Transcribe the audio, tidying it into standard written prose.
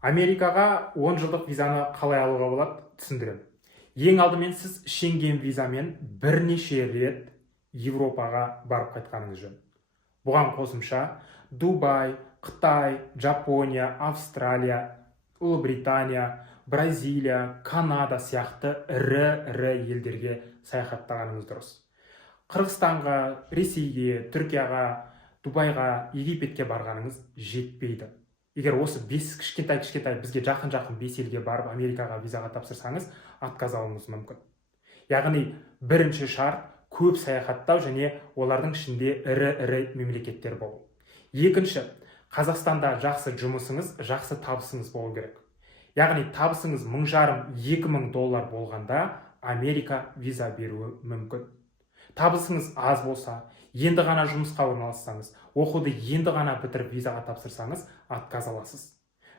Америкаға 10 жылдық визаны қалай алуға болады, түсіндіремін. Ең алдымен сіз Шенген визамен бірнеше рет Европаға барып қайтқаныңыз жөн. Бұған қосымша Дубай, Қытай, Жапония, Австралия, Ұлыбритания, Бразилия, Канада сияқты ірі елдерге саяхаттағаныңыз дұрыс. Қырғызстанға, Ресейге, Түркияға, Дубайға, Египетке барғаныңыз жетпейді. Егер осы 5 кішкентай бізге жақын 5 елге барып Америкаға визаға тапсырсаңыз, отказ алуыңыз мүмкін. Яғни бірінші шарт көп саяхаттау және олардың ішінде ірі мемлекеттер болу. Екінші, Қазақстанда жақсы жұмысыңыз, жақсы табысыңыз болу керек. Яғни табысыңыз $1500-2000 болғанда Америка виза беруі мүмкін. Табысыңыз аз болса, енді ғана жұмысқа орналассаңыз, оқуды енді ғана бітіріп визаға тапсырсаңыз, отказ аласыз.